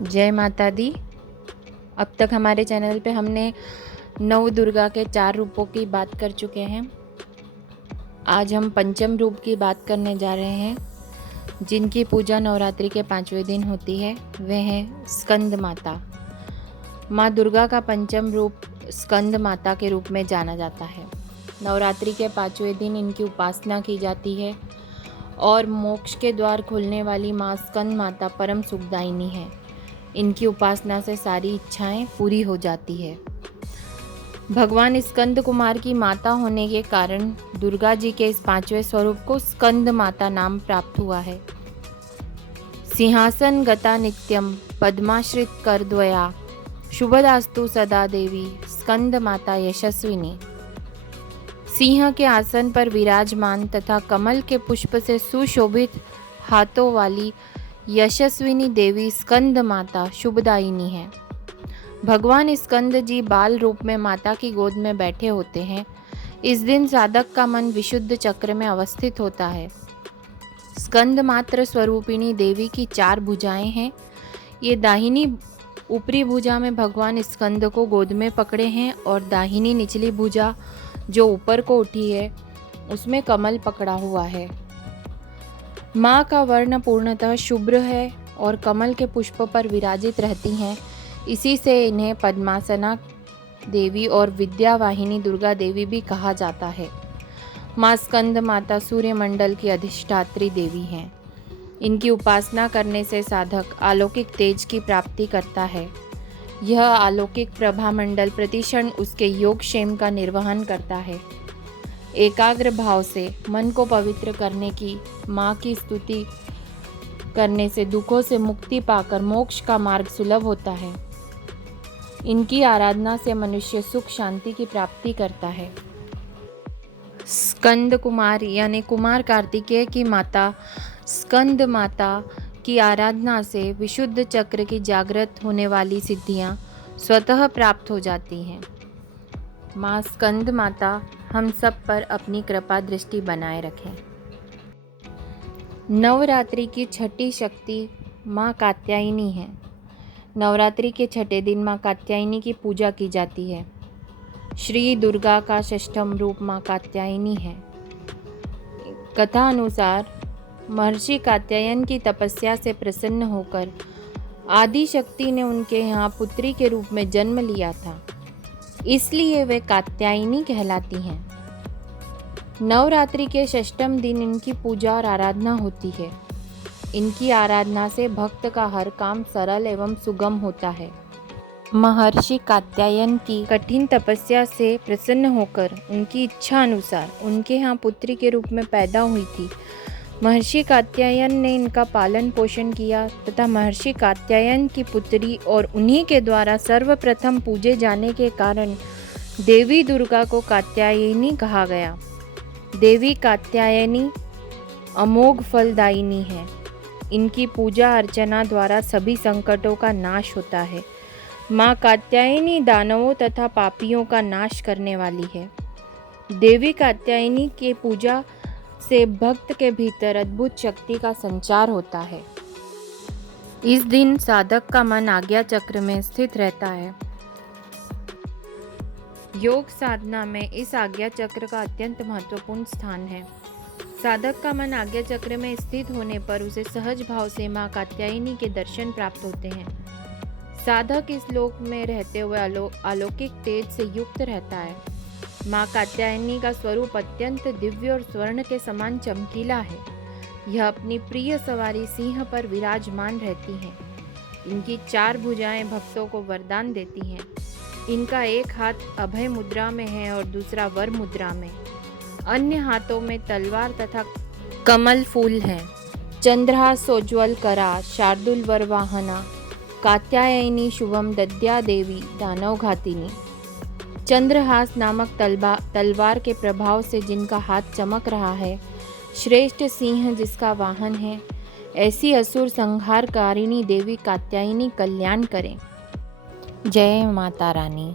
जय माता दी। अब तक हमारे चैनल पे हमने नव दुर्गा के 4 रूपों की बात कर चुके हैं। आज हम पंचम रूप की बात करने जा रहे हैं, जिनकी पूजा नवरात्रि के 5वें दिन होती है। वह है स्कंद माता। माँ दुर्गा का पंचम रूप स्कंद माता के रूप में जाना जाता है। नवरात्रि के 5वें दिन इनकी उपासना की जाती है और मोक्ष के द्वार खोलने वाली माँ स्कंद माता परम सुखदायिनी है। इनकी उपासना से सारी इच्छाएं पूरी हो जाती है। भगवान स्कंद कुमार की माता होने के कारण दुर्गा जी के इस 5वें स्वरूप को स्कंद माता नाम प्राप्त हुआ है। सिंहासन गता नित्यम पद्माश्रित कर द्वया शुभदास्तु सदा देवी स्कंद माता यशस्विनी। सिंह के आसन पर विराजमान तथा कमल के पुष्प से सुशोभित हाथों वाली यशस्विनी देवी स्कंद माता शुभदायिनी है। भगवान स्कंद जी बाल रूप में माता की गोद में बैठे होते हैं। इस दिन साधक का मन विशुद्ध चक्र में अवस्थित होता है। स्कंद मात्र स्वरूपिणी देवी की 4 भुजाएं हैं। ये दाहिनी ऊपरी भुजा में भगवान स्कंद को गोद में पकड़े हैं और दाहिनी निचली भुजा जो ऊपर को उठी है उसमें कमल पकड़ा हुआ है। माँ का वर्ण पूर्णतः शुभ्र है और कमल के पुष्प पर विराजित रहती हैं। इसी से इन्हें पद्मासना देवी और विद्यावाहिनी दुर्गा देवी भी कहा जाता है। माँ स्कंद माता सूर्य मंडल की अधिष्ठात्री देवी हैं। इनकी उपासना करने से साधक अलौकिक तेज की प्राप्ति करता है। यह अलौकिक प्रभा मंडल प्रतिक्षण उसके योगक्षेम का निर्वहन करता है। एकाग्र भाव से मन को पवित्र करने की माँ की स्तुति करने से दुखों से मुक्ति पाकर मोक्ष का मार्ग सुलभ होता है। इनकी आराधना से मनुष्य सुख शांति की प्राप्ति करता है। स्कंद कुमार यानी कुमार कार्तिकेय की माता स्कंद माता की आराधना से विशुद्ध चक्र की जागृत होने वाली सिद्धियां स्वतः प्राप्त हो जाती हैं। माँ स्कंद माता हम सब पर अपनी कृपा दृष्टि बनाए रखें। नवरात्रि की छठी शक्ति माँ कात्यायनी है। नवरात्रि के छठे दिन माँ कात्यायनी की पूजा की जाती है। श्री दुर्गा का षष्ठम रूप माँ कात्यायनी है। कथा अनुसार महर्षि कात्यायन की तपस्या से प्रसन्न होकर आदि शक्ति ने उनके यहाँ पुत्री के रूप में जन्म लिया था, इसलिए वे कात्यायनी कहलाती हैं। नवरात्रि के षष्ठम दिन इनकी पूजा और आराधना होती है। इनकी आराधना से भक्त का हर काम सरल एवं सुगम होता है। महर्षि कात्यायन की कठिन तपस्या से प्रसन्न होकर उनकी इच्छा अनुसार उनके यहाँ पुत्री के रूप में पैदा हुई थी। महर्षि कात्यायन ने इनका पालन पोषण किया तथा महर्षि कात्यायन की पुत्री और उन्हीं के द्वारा सर्वप्रथम पूजे जाने के कारण देवी दुर्गा को कात्यायनी कहा गया। देवी कात्यायनी अमोघ फलदायिनी है। इनकी पूजा अर्चना द्वारा सभी संकटों का नाश होता है। माँ कात्यायनी दानवों तथा पापियों का नाश करने वाली है। देवी कात्यायनी के पूजा से भक्त के भीतर अद्भुत शक्ति का संचार होता है। इस दिन साधक का मन आज्ञा चक्र में स्थित रहता है। योग साधना में इस आज्ञा चक्र का अत्यंत महत्वपूर्ण स्थान है। साधक का मन आज्ञा चक्र में स्थित होने पर उसे सहज भाव से माँ कात्यायनी के दर्शन प्राप्त होते हैं। साधक इस लोक में रहते हुए अलौकिक तेज से युक्त रहता है। माँ कात्यायनी का स्वरूप अत्यंत दिव्य और स्वर्ण के समान चमकीला है। यह अपनी प्रिय सवारी सिंह पर विराजमान रहती हैं। इनकी 4 भुजाएं भक्तों को वरदान देती हैं। इनका एक हाथ अभय मुद्रा में है और दूसरा वर मुद्रा में। अन्य हाथों में तलवार तथा कमल फूल है। चंद्रहासोज्ज्वल करा शार्दुल वर वाहना कात्यायनी शुभम दद्या देवी दानव घातिनी। चंद्रहास नामक तलवार के प्रभाव से जिनका हाथ चमक रहा है, श्रेष्ठ सिंह जिसका वाहन है, ऐसी असुर संहारकारिणी देवी कात्यायनी कल्याण करें। जय माता रानी।